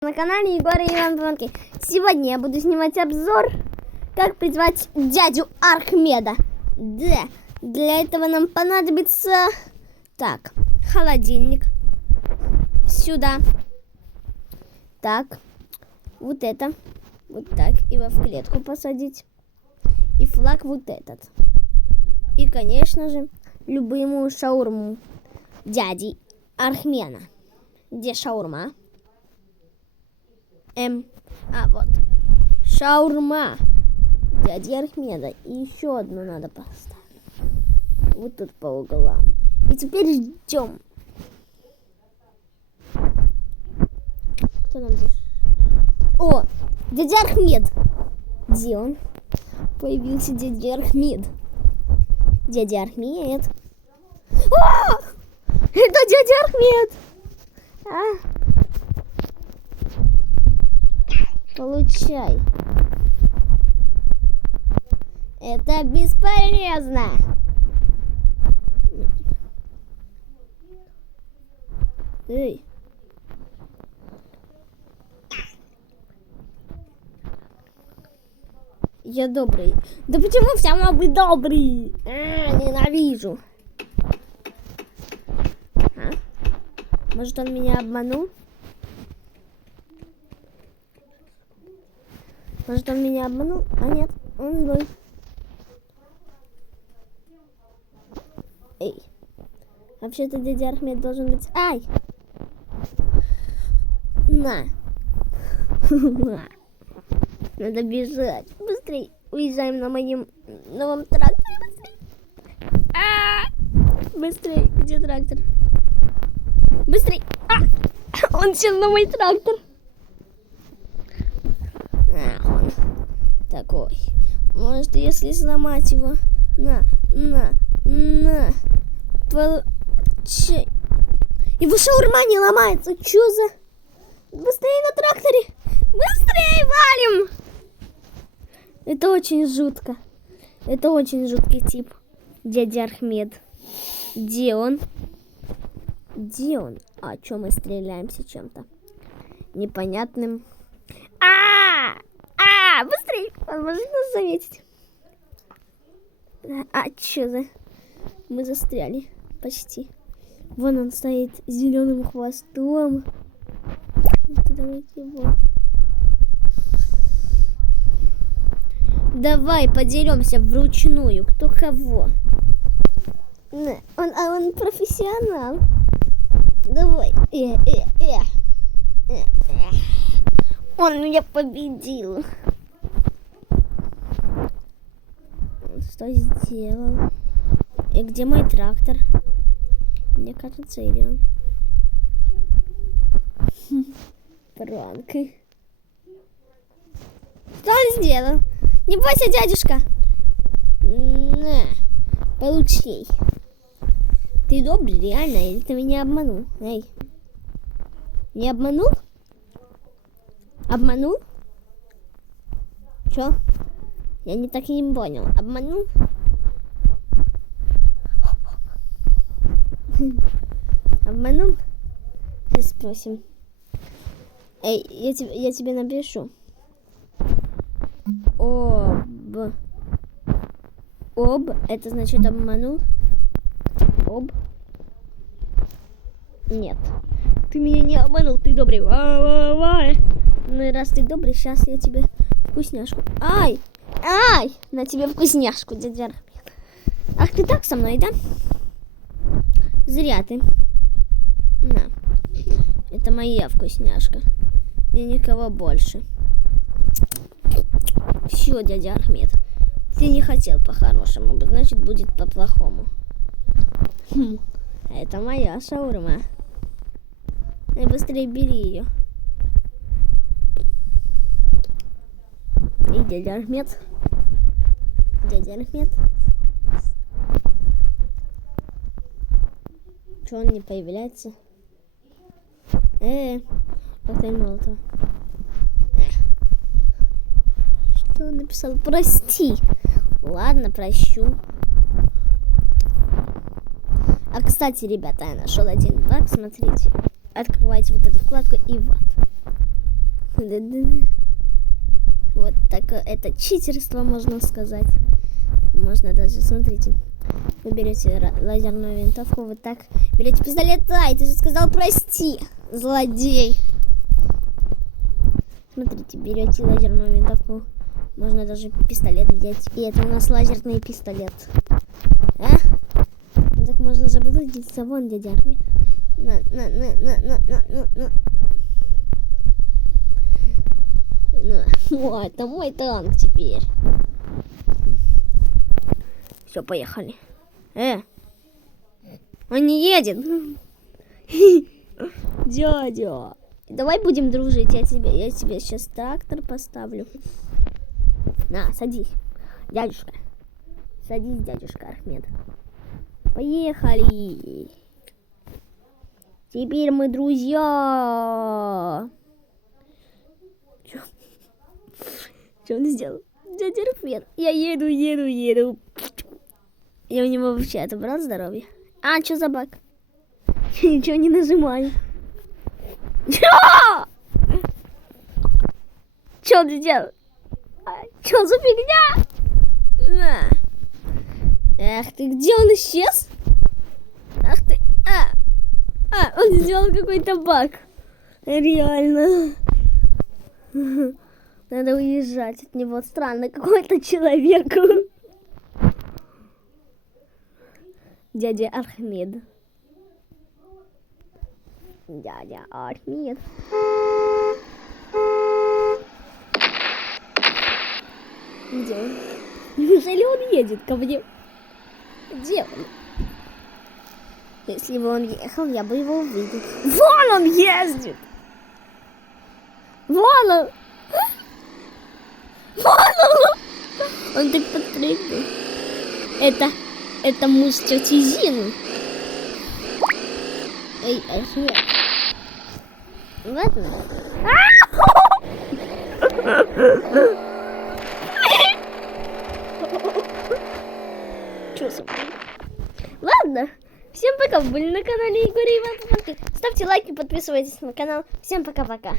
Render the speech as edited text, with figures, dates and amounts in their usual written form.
На канале Егора и Иван Панки. Сегодня я буду снимать обзор, как призвать дядю Архмеда. Да, для этого нам понадобится так, холодильник сюда, так, вот это, вот так, его в клетку посадить, и флаг вот этот. И, конечно же, любимую шаурму дяди Архмена. Где шаурма? Вот. Шаурма дяди Архмеда. И еще одну надо поставить. Вот тут по углам. И теперь ждем. Кто нам здесь? О, дядя Архмед. Где он? Появился дядя Архмед. Дядя Архмед. О! Это дядя Архмед. Получай. Это бесполезно. Эй. Я добрый. Да почему все мобы добрые? Ненавижу. Может, он меня обманул? Может, он меня обманул? А нет, он злой. Эй. Вообще-то дядя Архмед должен быть... Ай! На. Надо бежать. Быстрей. Уезжаем на моем новом тракторе. Быстрей. Быстрей. Где трактор? Быстрей. Он сел на мой трактор. Он такой. Может, если сломать его. На. Получай. Его шаурма не ломается. Чё за... Быстрее на тракторе. Быстрее валим. Это очень жутко. Это очень жуткий тип. Дядя Архмед. Где он? Где он? А чё мы стреляемся чем-то непонятным? Быстрее! Он может нас заметить. Чё за... Мы застряли. Почти. Вон он стоит с зеленым хвостом. Давайте его. Давай подеремся вручную. Кто кого? Он профессионал. Давай. Он меня победил. Что сделал? И где мой трактор? Мне кажется, или он? Пранк. Что он сделал? Не бойся, дядюшка. На, получай. Ты добрый, реально, или ты меня обманул? Эй. Не обманул? Обманул? Чё? Я не так и не понял. Обманул? Обманул? Сейчас спросим. Эй, я тебе напишу. Об, это значит обманул? Об. Нет. Ты меня не обманул, ты добрый. Ну и раз ты добрый, сейчас я тебе вкусняшку. Ай! На тебе вкусняшку, дядя Архмед. Ах, ты так со мной, да? Зря ты. На. Это моя вкусняшка. И никого больше. Все, дядя Архмед. Ты не хотел по-хорошему, значит, будет по-плохому. Это моя шаурма. И быстрее бери ее. И дядя Архмед. Дядя Архмед. Чего он не появляется? Коктейль Молотова. Что он написал? Прости. Ладно, прощу. Кстати, ребята, я нашел один баг. Смотрите. Открывайте вот эту вкладку и вот. Вот такое, это читерство, можно сказать. Можно даже, смотрите, вы берете лазерную винтовку, вот так, берете пистолет, ай, ты же сказал прости, злодей. Смотрите, берете лазерную винтовку, можно даже пистолет взять, и это у нас лазерный пистолет. А? Так можно заблудиться, вон дядя Архимед. На. О, это мой танк теперь. Все, поехали. Он не едет. Дядя. Давай будем дружить. Я тебе сейчас трактор поставлю. На, садись. Дядюшка. Садись, дядюшка Архимед. Поехали. Теперь мы друзья. Что он сделал? Дядя Архимед. Я еду. Я у него вообще отобрал здоровье. А, что за баг? Я ничего не нажимаю. Что ты делал? Что за фигня? Эх ты, где он исчез? Ах ты. Он сделал какой-то баг. Реально. Надо уезжать от него. Странно, какой-то человек. Дядя Архимед. Дядя Архимед. Где он? Неужели он едет ко мне? Где он? Если бы он ехал, я бы его увидел. Вон он ездит! Вон он! Вон он! Он так подпрыгнул. Это муж тети Зины. Эй, Архимед. Ладно. Чё за... Ладно. Всем пока. Вы были на канале Егорий Иван. Ставьте лайки, подписывайтесь на канал. Всем пока-пока.